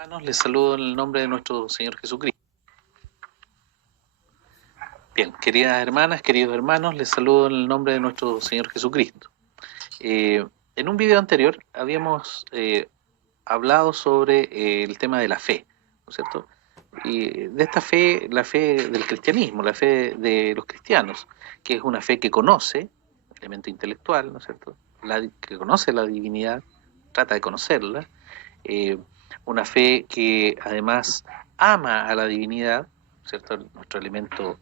Hermanos, les saludo en el nombre de nuestro Señor Jesucristo. Bien, queridas hermanas, queridos hermanos, les saludo en el nombre de nuestro Señor Jesucristo. En un video anterior habíamos hablado sobre el tema de la fe, ¿no es cierto? Y de esta fe, la fe del cristianismo, la fe de los cristianos, que es una fe que conoce, elemento intelectual, ¿no es cierto? Que conoce la divinidad, trata de conocerla, eh, una fe que además ama a la divinidad, ¿cierto? Nuestro elemento,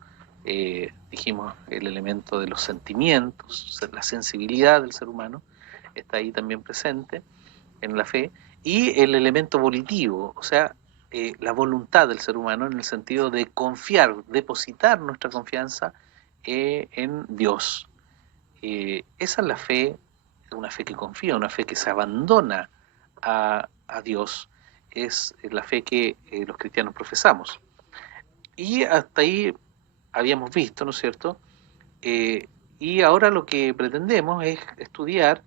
dijimos, el elemento de los sentimientos, la sensibilidad del ser humano, está ahí también presente en la fe, y el elemento volitivo, o sea, la voluntad del ser humano en el sentido de confiar, depositar nuestra confianza en Dios. Esa es la fe, una fe que confía, una fe que se abandona a Dios, es la fe que los cristianos profesamos. Y hasta ahí habíamos visto, ¿no es cierto? Y ahora lo que pretendemos es estudiar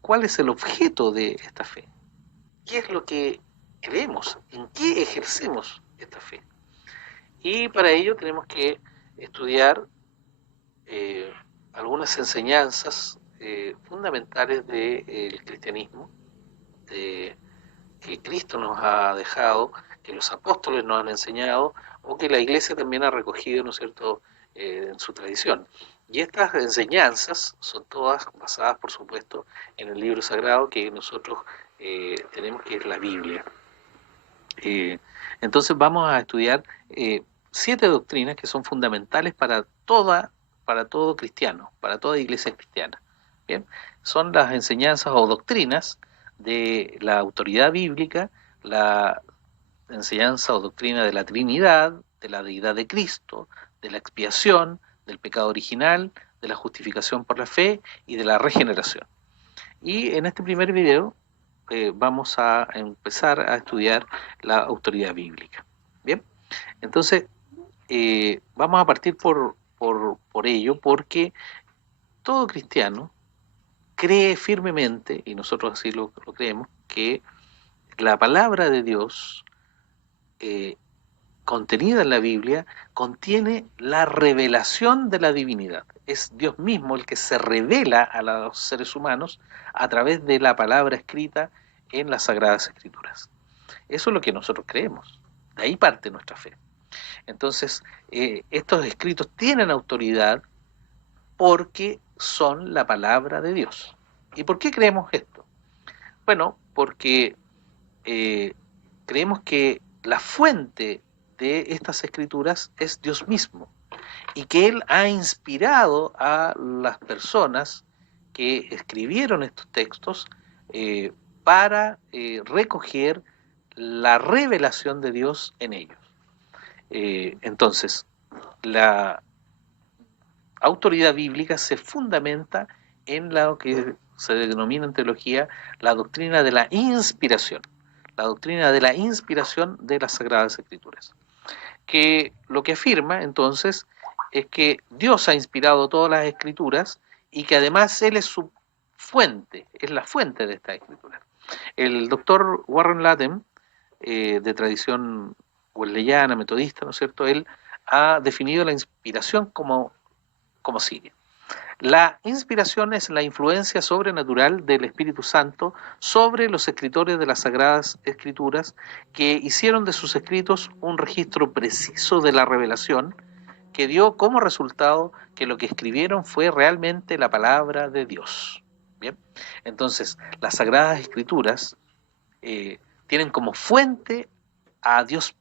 cuál es el objeto de esta fe, qué es lo que creemos, en qué ejercemos esta fe. Y para ello tenemos que estudiar eh, algunas enseñanzas fundamentales del cristianismo, de, que Cristo nos ha dejado, que los apóstoles nos han enseñado, o que la iglesia también ha recogido, ¿no es cierto?, en su tradición. Y estas enseñanzas son todas basadas, por supuesto, en el libro sagrado que nosotros tenemos, que es la Biblia. Eh, entonces vamos a estudiar 7 doctrinas que son fundamentales para todo cristiano, para toda iglesia cristiana. Bien, son las enseñanzas o doctrinas de la autoridad bíblica, la enseñanza o doctrina de la Trinidad, de la deidad de Cristo, de la expiación, del pecado original, de la justificación por la fe y de la regeneración. Y en este primer video vamos a empezar a estudiar la autoridad bíblica. Bien, entonces vamos a partir por ello, porque todo cristiano cree firmemente, y nosotros así lo creemos, que la palabra de Dios eh, contenida en la Biblia contiene la revelación de la divinidad. Es Dios mismo el que se revela a los seres humanos a través de la palabra escrita en las Sagradas Escrituras. Eso es lo que nosotros creemos. De ahí parte nuestra fe. Entonces, estos escritos tienen autoridad porque son la palabra de Dios. ¿Y por qué creemos esto? Bueno, porque creemos que la fuente de estas escrituras es Dios mismo y que Él ha inspirado a las personas que escribieron estos textos para recoger la revelación de Dios en ellos. Entonces, la autoridad bíblica se fundamenta en lo que se denomina en teología la doctrina de la inspiración de las Sagradas Escrituras, que lo que afirma entonces es que Dios ha inspirado todas las Escrituras y que además Él es su fuente, es la fuente de estas Escrituras. El doctor Warren Latham, de tradición wesleyana, metodista, ¿no es cierto?, él ha definido la inspiración como sigue. La inspiración es la influencia sobrenatural del Espíritu Santo sobre los escritores de las Sagradas Escrituras, que hicieron de sus escritos un registro preciso de la revelación, que dio como resultado que lo que escribieron fue realmente la palabra de Dios. Bien, entonces las Sagradas Escrituras tienen como fuente a Dios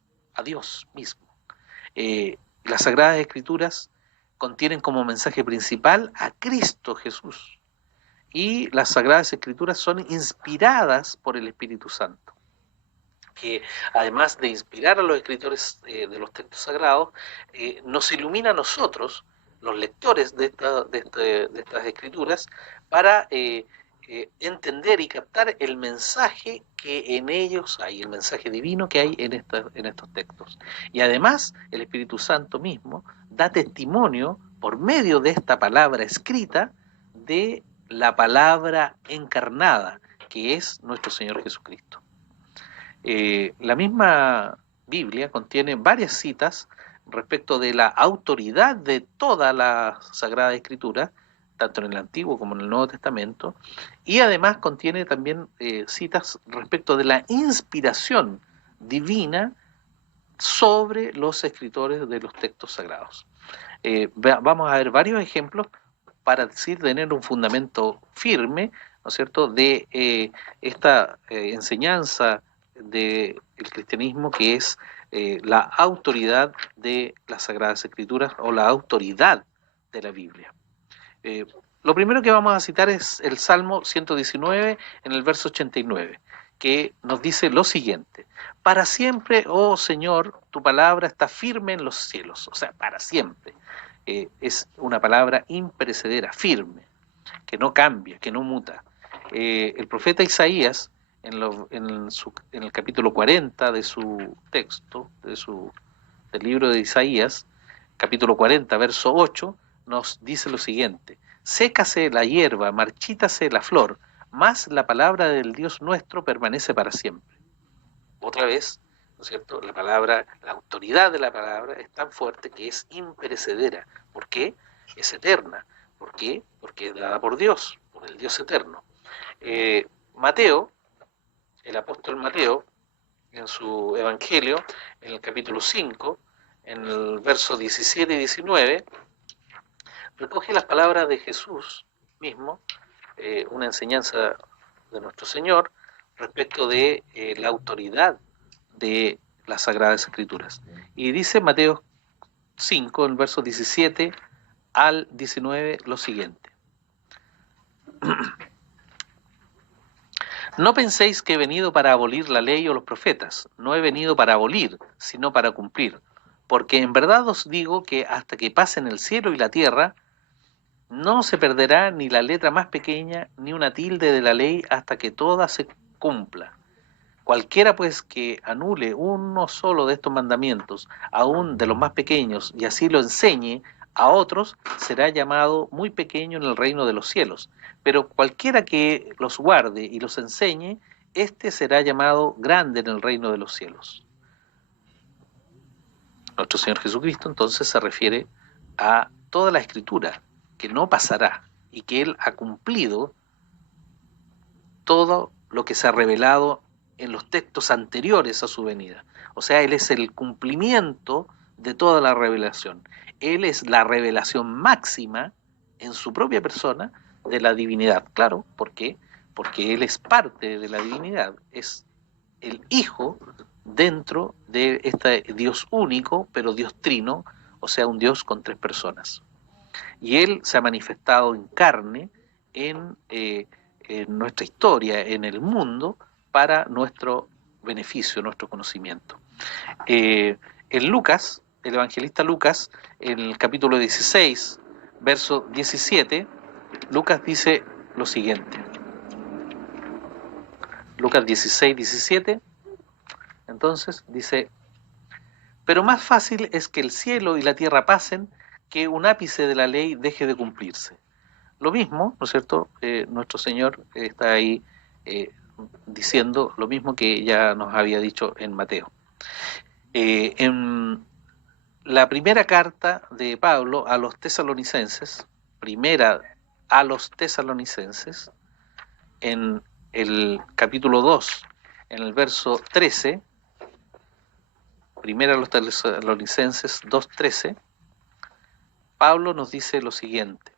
mismo. Las Sagradas Escrituras contienen como mensaje principal a Cristo Jesús. Y las Sagradas Escrituras son inspiradas por el Espíritu Santo, que además de inspirar a los escritores de los textos sagrados, nos ilumina a nosotros, los lectores de estas escrituras, para entender y captar el mensaje que en ellos hay, el mensaje divino que hay en estos textos. Y además el Espíritu Santo mismo da testimonio por medio de esta palabra escrita de la palabra encarnada, que es nuestro Señor Jesucristo. La misma Biblia contiene varias citas respecto de la autoridad de toda la Sagrada Escritura, tanto en el Antiguo como en el Nuevo Testamento, y además contiene también citas respecto de la inspiración divina sobre los escritores de los textos sagrados. Vamos a ver varios ejemplos para decir tener un fundamento firme, ¿no es cierto?, de esta enseñanza del cristianismo, que es la autoridad de las Sagradas Escrituras o la autoridad de la Biblia. Lo primero que vamos a citar es el Salmo 119 en el verso 89, que nos dice lo siguiente: para siempre, oh Señor, tu palabra está firme en los cielos. O sea, para siempre. Es una palabra imperecedera, firme, que no cambia, que no muta. El profeta Isaías, en el capítulo 40 de su texto, del libro de Isaías, capítulo 40, verso 8, nos dice lo siguiente: sécase la hierba, marchítase la flor, mas la palabra del Dios nuestro permanece para siempre. Otra vez, ¿no es cierto?, la palabra, la autoridad de la palabra es tan fuerte que es imperecedera. ¿Por qué? Es eterna. ¿Por qué? Porque es dada por Dios, por el Dios eterno. Mateo, el apóstol Mateo, en su evangelio, en el capítulo 5, en el verso 17 y 19, recoge las palabras de Jesús mismo, una enseñanza de nuestro Señor respecto de la autoridad de las Sagradas Escrituras. Y dice Mateo 5, en versos 17 al 19, lo siguiente: no penséis que he venido para abolir la ley o los profetas. No he venido para abolir, sino para cumplir. Porque en verdad os digo que hasta que pasen el cielo y la tierra, no se perderá ni la letra más pequeña, ni una tilde de la ley, hasta que toda se cumpla. Cualquiera pues que anule uno solo de estos mandamientos, aun de los más pequeños, y así lo enseñe a otros, será llamado muy pequeño en el reino de los cielos. Pero cualquiera que los guarde y los enseñe, éste será llamado grande en el reino de los cielos. Nuestro Señor Jesucristo entonces se refiere a toda la Escritura, que no pasará, y que Él ha cumplido todo lo que se ha revelado en los textos anteriores a su venida. O sea, Él es el cumplimiento de toda la revelación. Él es la revelación máxima en su propia persona de la divinidad. Claro, ¿por qué? Porque Él es parte de la divinidad, es el Hijo dentro de este Dios único, pero Dios trino, o sea, un Dios con tres personas. Y Él se ha manifestado en carne en nuestra historia, en el mundo, para nuestro beneficio, nuestro conocimiento. En Lucas, el evangelista Lucas, en el capítulo 16, verso 17, Lucas dice lo siguiente. Lucas 16, 17, entonces dice: pero más fácil es que el cielo y la tierra pasen, que un ápice de la ley deje de cumplirse. Lo mismo, ¿no es cierto? Nuestro Señor está ahí diciendo lo mismo que ya nos había dicho en Mateo. En la primera carta de Pablo a los tesalonicenses, en el capítulo 2, en el verso 13, primera a los tesalonicenses 2:13, Pablo nos dice lo siguiente: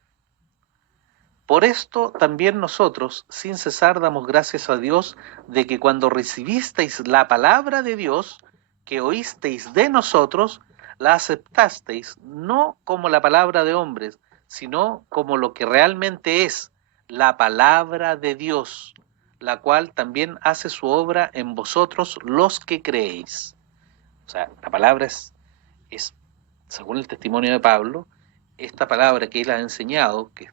por esto también nosotros, sin cesar, damos gracias a Dios de que cuando recibisteis la palabra de Dios, que oísteis de nosotros, la aceptasteis no como la palabra de hombres, sino como lo que realmente es, la palabra de Dios, la cual también hace su obra en vosotros los que creéis. O sea, la palabra es, según el testimonio de Pablo, esta palabra que él ha enseñado, que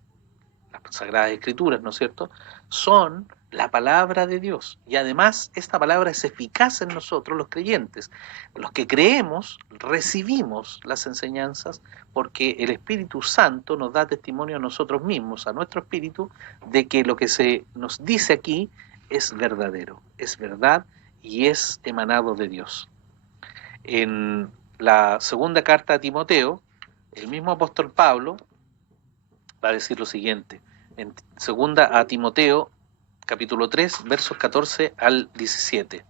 las Sagradas Escrituras, ¿no es cierto?, son la palabra de Dios. Y además esta palabra es eficaz en nosotros los creyentes. Los que creemos recibimos las enseñanzas porque el Espíritu Santo nos da testimonio a nosotros mismos, a nuestro espíritu, de que lo que se nos dice aquí es verdadero, es verdad, y es emanado de Dios. En la segunda carta a Timoteo, el mismo apóstol Pablo va a decir lo siguiente, en segunda a Timoteo, capítulo 3, versos 14 al 17,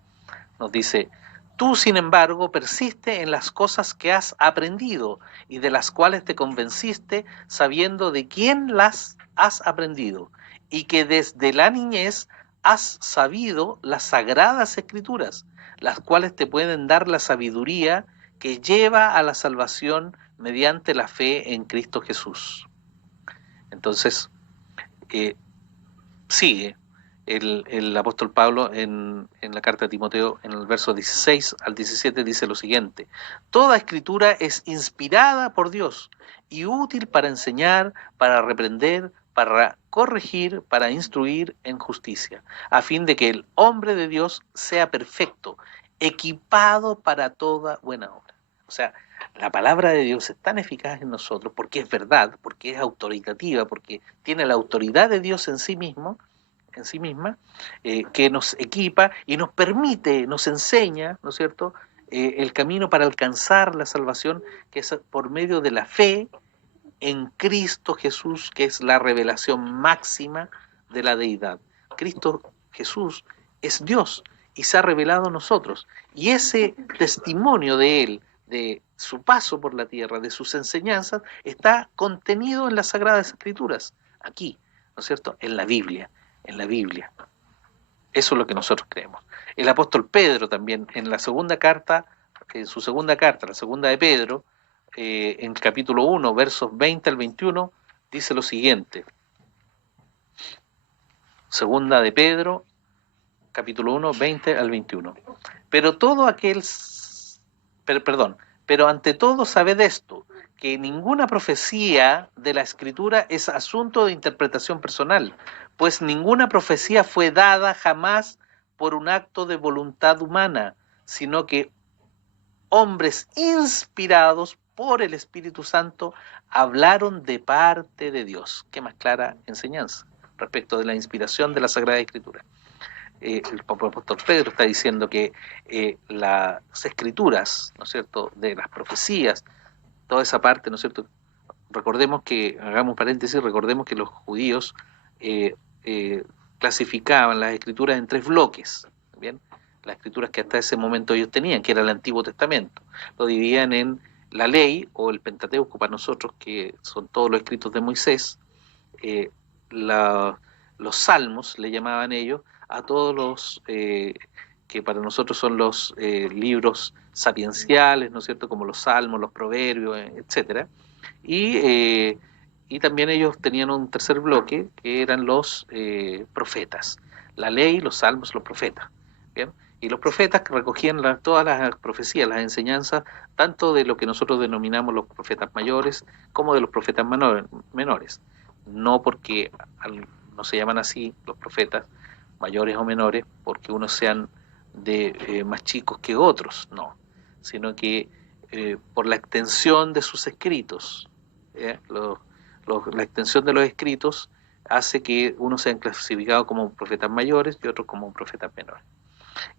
nos dice: tú, sin embargo, persiste en las cosas que has aprendido y de las cuales te convenciste, sabiendo de quién las has aprendido, y que desde la niñez has sabido las sagradas escrituras, las cuales te pueden dar la sabiduría que lleva a la salvación mediante la fe en Cristo Jesús. Entonces, eh, sigue el apóstol Pablo en la carta de Timoteo, en el verso 16 al 17, dice lo siguiente: toda escritura es inspirada por Dios y útil para enseñar, para reprender, para corregir, para instruir en justicia, a fin de que el hombre de Dios sea perfecto, equipado para toda buena obra. O sea, la palabra de Dios es tan eficaz en nosotros porque es verdad, porque es autoritativa, porque tiene la autoridad de Dios en sí mismo, en sí misma, que nos equipa y nos permite, nos enseña, ¿no es cierto?, el camino para alcanzar la salvación, que es por medio de la fe en Cristo Jesús, que es la revelación máxima de la deidad. Cristo Jesús es Dios y se ha revelado a nosotros. Y ese testimonio de Él, de su paso por la tierra, de sus enseñanzas, está contenido en las Sagradas Escrituras, aquí, ¿no es cierto?, en la Biblia, en la Biblia. Eso es lo que nosotros creemos. El apóstol Pedro también, en la segunda carta, en su segunda carta, la segunda de Pedro, en el capítulo 1, versos 20 al 21, dice lo siguiente. Segunda de Pedro, capítulo 1, 20 al 21. Pero todo aquel, pero ante todo sabed esto, que ninguna profecía de la Escritura es asunto de interpretación personal, pues ninguna profecía fue dada jamás por un acto de voluntad humana, sino que hombres inspirados por el Espíritu Santo hablaron de parte de Dios. Qué más clara enseñanza respecto de la inspiración de la Sagrada Escritura. El apóstol Pedro está diciendo que las escrituras, ¿no es cierto?, de las profecías, toda esa parte, ¿no es cierto?, recordemos que, hagamos un paréntesis, recordemos que los judíos eh, clasificaban las escrituras en 3 bloques, ¿bien? Las escrituras que hasta ese momento ellos tenían, que era el Antiguo Testamento. Lo dividían en la ley o el Pentateuco para nosotros, que son todos los escritos de Moisés, eh, los salmos, le llamaban ellos, a todos los que para nosotros son los libros sapienciales, ¿no es cierto?, como los salmos, los proverbios, etcétera. Y también ellos tenían un tercer bloque, que eran los profetas, la ley, los salmos, los profetas. ¿Bien? Y los profetas recogían todas las profecías, las enseñanzas, tanto de lo que nosotros denominamos los profetas mayores, como de los profetas menores. No porque no se llaman así los profetas mayores o menores, porque unos sean más chicos que otros, no, sino que por la extensión de sus escritos. La extensión de los escritos hace que unos sean clasificados como profetas mayores y otros como profetas menores.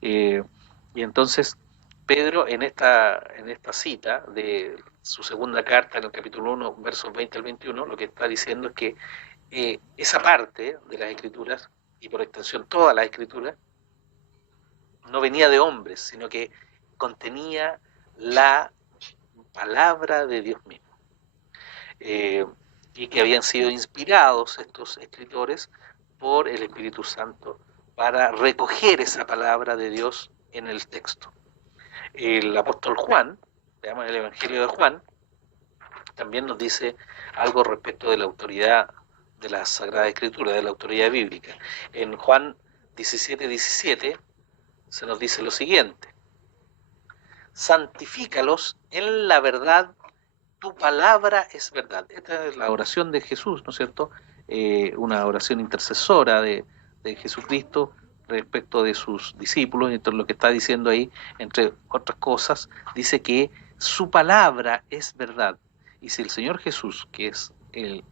Y entonces Pedro en esta cita de su segunda carta, en el capítulo 1, versos 20 al 21, lo que está diciendo es que esa parte de las escrituras, y por extensión toda la escritura, no venía de hombres, sino que contenía la palabra de Dios mismo. Y que habían sido inspirados estos escritores por el Espíritu Santo para recoger esa palabra de Dios en el texto. El apóstol Juan, veamos el Evangelio de Juan, también nos dice algo respecto de la autoridad de la Sagrada Escritura, de la autoridad bíblica. En Juan 17:17 se nos dice lo siguiente: santifícalos en la verdad, tu palabra es verdad. Esta es la oración de Jesús, ¿no es cierto? Una oración intercesora de Jesucristo respecto de sus discípulos. Y entonces lo que está diciendo ahí, entre otras cosas, dice que su palabra es verdad. Y si el Señor Jesús, que es en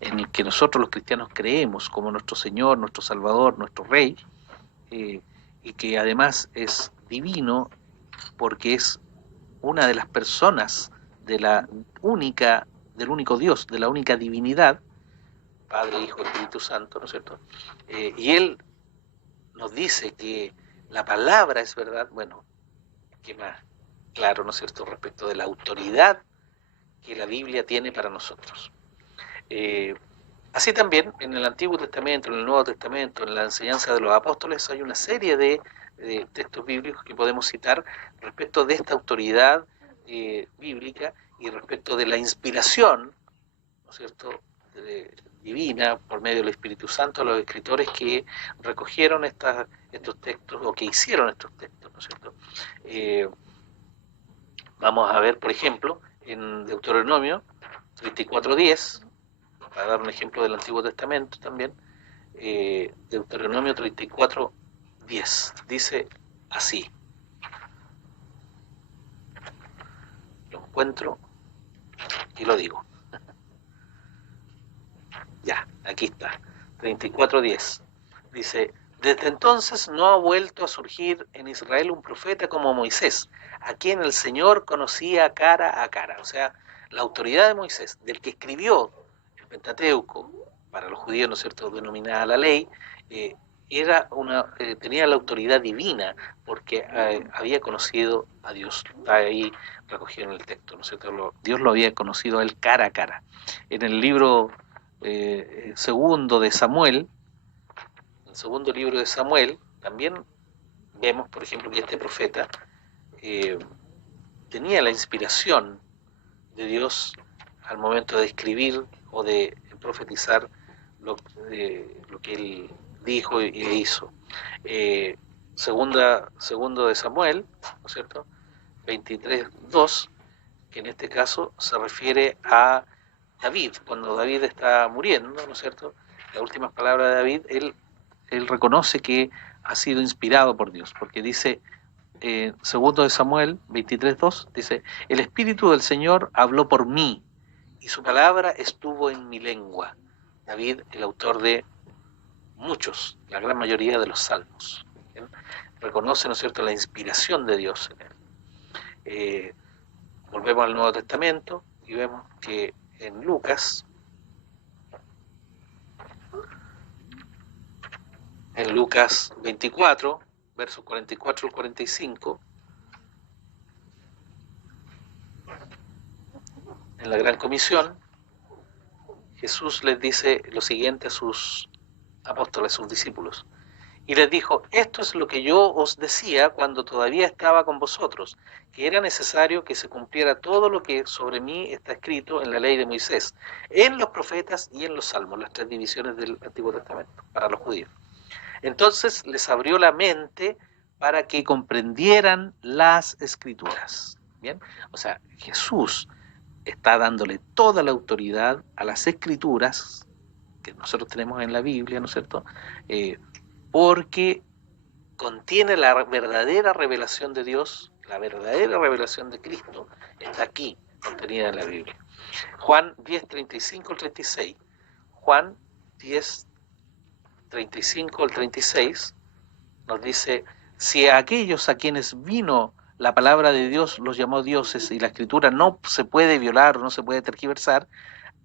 el que nosotros los cristianos creemos como nuestro Señor, nuestro Salvador, nuestro Rey, y que además es divino porque es una de las personas de del único Dios, de la única divinidad, Padre, Hijo, Espíritu Santo, ¿no es cierto? Y Él nos dice que la palabra es verdad, bueno, ¿qué más? Claro, ¿no es cierto?, respecto de la autoridad que la Biblia tiene para nosotros. Así también en el Antiguo Testamento, en el Nuevo Testamento, en la enseñanza de los apóstoles, hay una serie de textos bíblicos que podemos citar respecto de esta autoridad bíblica y respecto de la inspiración, ¿no es cierto?, divina por medio del Espíritu Santo a los escritores que recogieron estos textos o que hicieron estos textos, ¿no es cierto? Vamos a ver, por ejemplo, en Deuteronomio 34:10, para dar un ejemplo del Antiguo Testamento también, Deuteronomio 34:10, dice así, lo encuentro y lo digo. Ya, aquí está, 34:10, dice: desde entonces no ha vuelto a surgir en Israel un profeta como Moisés, a quien el Señor conocía cara a cara. O sea, la autoridad de Moisés, del que escribió el Pentateuco, para los judíos, ¿no es cierto?, denominada la ley, tenía la autoridad divina, porque había conocido a Dios. Está ahí recogido en el texto, ¿no es cierto? Dios lo había conocido a él cara a cara. En el libro segundo de Samuel, el segundo libro de Samuel, también vemos, por ejemplo, que este profeta tenía la inspiración de Dios al momento de escribir o de profetizar lo que él dijo e hizo. Segundo de Samuel, ¿no es cierto?, 23:2, que en este caso se refiere a David, cuando David está muriendo, ¿no es cierto? Las últimas palabras de David, él reconoce que ha sido inspirado por Dios, porque dice, segundo de Samuel 23:2, dice: el Espíritu del Señor habló por mí, y su palabra estuvo en mi lengua. David, el autor de muchos, la gran mayoría de los salmos, ¿bien? Reconoce, ¿no es cierto?, la inspiración de Dios en él. Volvemos al Nuevo Testamento y vemos que en Lucas 24, versos 44 al 45, en la Gran Comisión, Jesús les dice lo siguiente a sus apóstoles, a sus discípulos. Y les dijo: esto es lo que yo os decía cuando todavía estaba con vosotros, que era necesario que se cumpliera todo lo que sobre mí está escrito en la ley de Moisés, en los profetas y en los salmos, las 3 divisiones del Antiguo Testamento, para los judíos. Entonces les abrió la mente para que comprendieran las Escrituras. ¿Bien? O sea, Jesús está dándole toda la autoridad a las Escrituras que nosotros tenemos en la Biblia, ¿no es cierto?, porque contiene la verdadera revelación de Dios, la verdadera revelación de Cristo, está aquí, contenida en la Biblia. Juan 10:35 al 36. Juan 10:35 al 36 nos dice: si a aquellos a quienes vino la palabra de Dios los llamó dioses y la Escritura no se puede violar o no se puede tergiversar,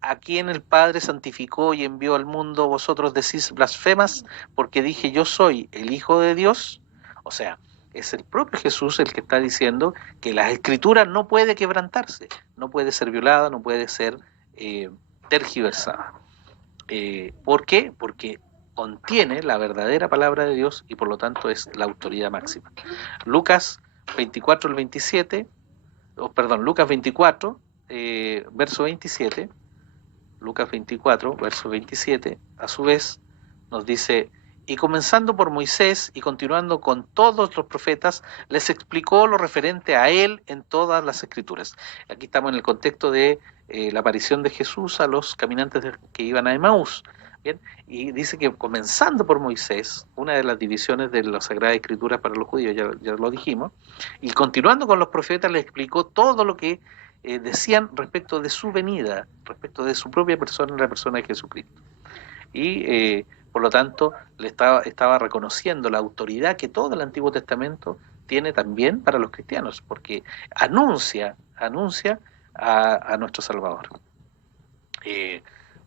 a quien el Padre santificó y envió al mundo, vosotros decís blasfemas, porque dije yo soy el Hijo de Dios. O sea, es el propio Jesús el que está diciendo que la Escritura no puede quebrantarse, no puede ser violada, no puede ser tergiversada. ¿Por qué? Porque contiene la verdadera palabra de Dios y por lo tanto es la autoridad máxima. Lucas 24 al 27, Lucas 24, verso 27, Lucas 24, verso 27, a su vez nos dice: y comenzando por Moisés y continuando con todos los profetas, les explicó lo referente a él en todas las Escrituras. Aquí estamos en el contexto de la aparición de Jesús a los caminantes que iban a Emaús. ¿Bien? Y dice que comenzando por Moisés, una de las divisiones de la Sagrada Escritura para los judíos, ya lo dijimos, y continuando con los profetas, les explicó todo lo que decían respecto de su venida, respecto de su propia persona, la persona de Jesucristo. Y Por lo tanto, estaba reconociendo la autoridad que todo el Antiguo Testamento tiene también para los cristianos, porque anuncia a nuestro Salvador.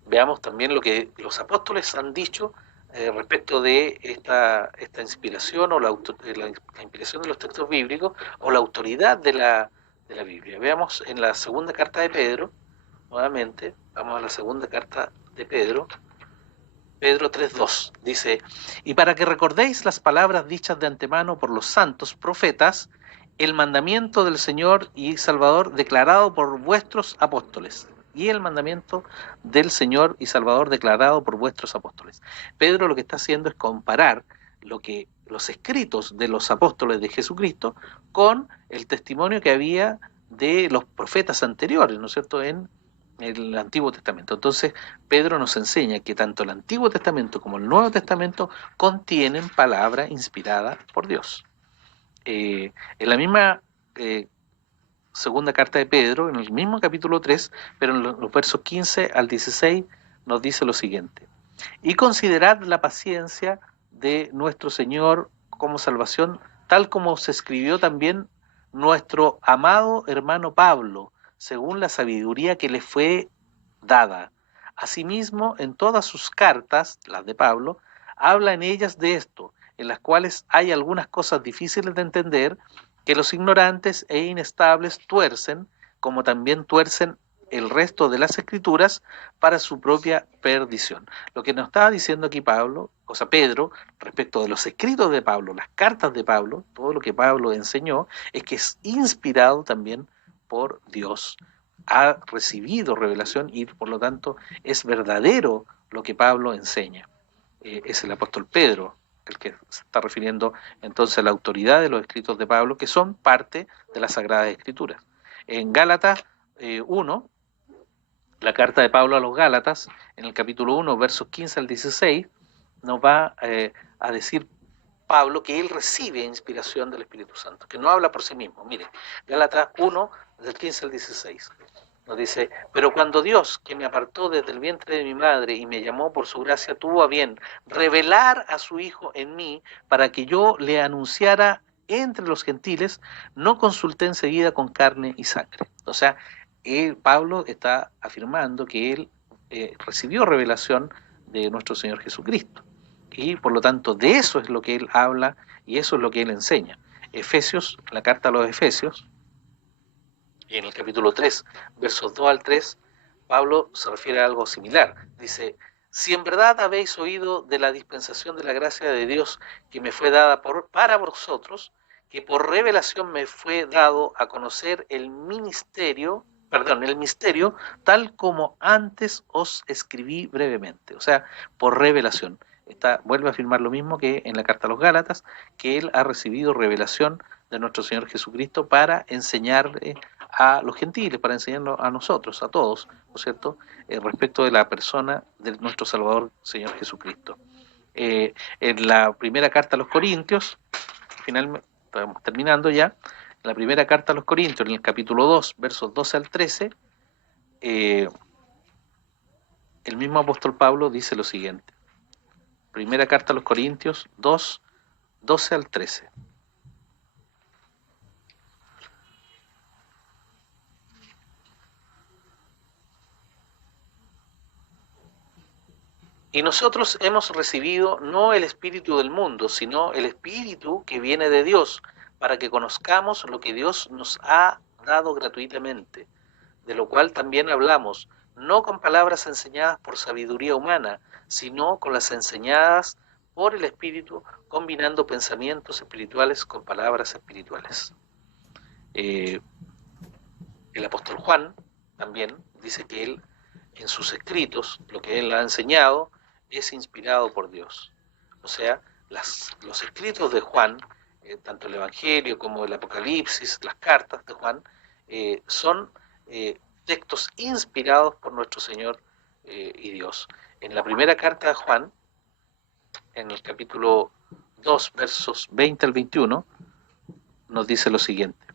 Veamos también lo que los apóstoles han dicho respecto de esta inspiración o la inspiración de los textos bíblicos o la autoridad de la Biblia. Veamos en la segunda carta de Pedro, nuevamente, vamos a la segunda carta de Pedro 3:2, dice: y para que recordéis las palabras dichas de antemano por los santos profetas, el mandamiento del Señor y Salvador declarado por vuestros apóstoles. Y el mandamiento del Señor y Salvador declarado por vuestros apóstoles. Pedro lo que está haciendo es comparar los escritos de los apóstoles de Jesucristo con el testimonio que había de los profetas anteriores, ¿no es cierto?, en el Antiguo Testamento. Entonces, Pedro nos enseña que tanto el Antiguo Testamento como el Nuevo Testamento contienen palabra inspirada por Dios. En la misma segunda carta de Pedro, en el mismo capítulo 3, pero en los versos 15 al 16, nos dice lo siguiente: y considerad la paciencia de nuestro Señor como salvación, tal como se escribió también nuestro amado hermano Pablo, según la sabiduría que le fue dada. Asimismo, en todas sus cartas, las de Pablo, habla en ellas de esto, en las cuales hay algunas cosas difíciles de entender, que los ignorantes e inestables tuercen, como también tuercen el resto de las escrituras para su propia perdición. Lo que nos estaba diciendo aquí Pedro, respecto de los escritos de Pablo, las cartas de Pablo, todo lo que Pablo enseñó, es que es inspirado también por Dios. Ha recibido revelación y por lo tanto es verdadero lo que Pablo enseña. Es el apóstol Pedro el que se está refiriendo entonces a la autoridad de los escritos de Pablo, que son parte de las Sagradas Escrituras. En Gálatas 1, la carta de Pablo a los Gálatas, en el capítulo 1, versos 15 al 16, nos va a decir Pablo que él recibe inspiración del Espíritu Santo, que no habla por sí mismo. Mire, Gálatas 1, del 15 al 16. Nos dice: pero cuando Dios, que me apartó desde el vientre de mi madre y me llamó por su gracia, tuvo a bien revelar a su Hijo en mí para que yo le anunciara entre los gentiles, no consulté enseguida con carne y sangre. O sea, Pablo está afirmando que él recibió revelación de nuestro Señor Jesucristo. Y por lo tanto, de eso es lo que él habla y eso es lo que él enseña. Efesios, la carta a los Efesios, y en el capítulo 3, versos 2 al 3, Pablo se refiere a algo similar. Dice: si en verdad habéis oído de la dispensación de la gracia de Dios que me fue dada para vosotros, que por revelación me fue dado a conocer el misterio, tal como antes os escribí brevemente. O sea, por revelación. Vuelve a afirmar lo mismo que en la carta a los Gálatas, que él ha recibido revelación de nuestro Señor Jesucristo para enseñarle a los gentiles, para enseñarnos a nosotros, a todos, ¿no es cierto?, respecto de la persona de nuestro Salvador, Señor Jesucristo. En la primera carta a los Corintios, finalmente, estamos terminando ya, en la primera carta a los Corintios, en el capítulo 2, versos 12 al 13, el mismo apóstol Pablo dice lo siguiente. Primera carta a los Corintios 2, 12 al 13. Y nosotros hemos recibido no el espíritu del mundo, sino el espíritu que viene de Dios, para que conozcamos lo que Dios nos ha dado gratuitamente, de lo cual también hablamos, no con palabras enseñadas por sabiduría humana, sino con las enseñadas por el Espíritu, combinando pensamientos espirituales con palabras espirituales. El apóstol Juan también dice que él, en sus escritos, lo que él ha enseñado es inspirado por Dios. O sea, los escritos de Juan, tanto el Evangelio como el Apocalipsis, las cartas de Juan, son textos inspirados por nuestro Señor y Dios. En la primera carta de Juan, en el capítulo 2, versos 20 al 21, nos dice lo siguiente: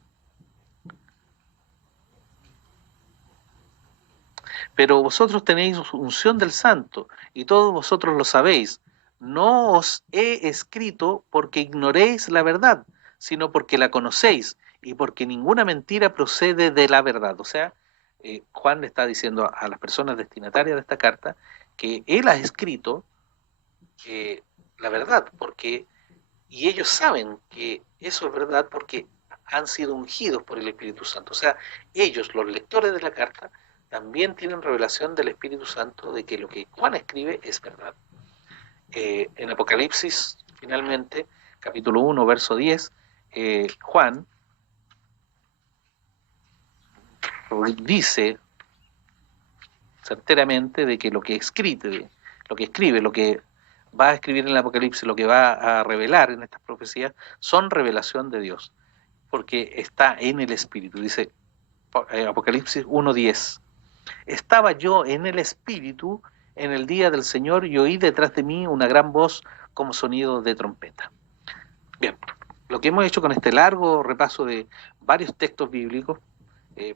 pero vosotros tenéis unción del Santo, y todos vosotros lo sabéis, no os he escrito porque ignoréis la verdad, sino porque la conocéis y porque ninguna mentira procede de la verdad. O sea, Juan le está diciendo a las personas destinatarias de esta carta que él ha escrito eh, la verdad, porque y ellos saben que eso es verdad porque han sido ungidos por el Espíritu Santo. O sea, ellos, los lectores de la carta, también tienen revelación del Espíritu Santo de que lo que Juan escribe es verdad. En Apocalipsis, finalmente, capítulo 1, verso 10, Juan dice certeramente de que lo que va a escribir en el Apocalipsis, lo que va a revelar en estas profecías, son revelación de Dios, porque está en el Espíritu. Dice Apocalipsis 1:10. Estaba yo en el Espíritu en el día del Señor y oí detrás de mí una gran voz como sonido de trompeta. Bien, lo que hemos hecho con este largo repaso de varios textos bíblicos,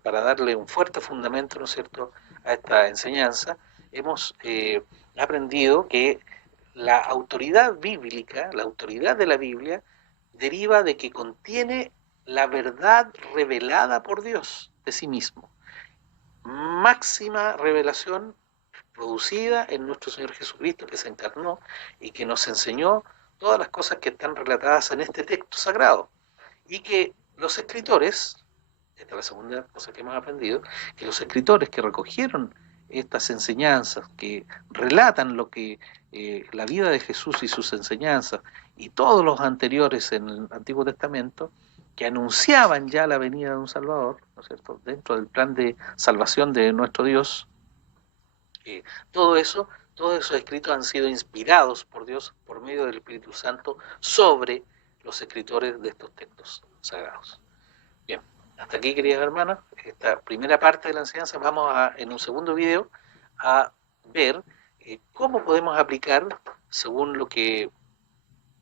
para darle un fuerte fundamento, ¿no es cierto?, a esta enseñanza, hemos aprendido que la autoridad bíblica, la autoridad de la Biblia, deriva de que contiene la verdad revelada por Dios de sí mismo. Máxima revelación producida en nuestro Señor Jesucristo, que se encarnó y que nos enseñó todas las cosas que están relatadas en este texto sagrado. Y que los escritores, esta es la segunda cosa que hemos aprendido, que los escritores que recogieron estas enseñanzas, que relatan lo que la vida de Jesús y sus enseñanzas, y todos los anteriores en el Antiguo Testamento, que anunciaban ya la venida de un Salvador, ¿no es cierto?, dentro del plan de salvación de nuestro Dios, eh, todo eso, todos esos escritos han sido inspirados por Dios por medio del Espíritu Santo sobre los escritores de estos textos sagrados. Bien, hasta aquí, queridas hermanas, esta primera parte de la enseñanza. Vamos en un segundo video a ver cómo podemos aplicar, según lo que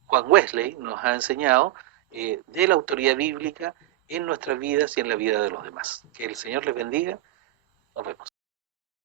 Juan Wesley nos ha enseñado, de la autoridad bíblica en nuestras vidas y en la vida de los demás. Que el Señor les bendiga. Nos vemos.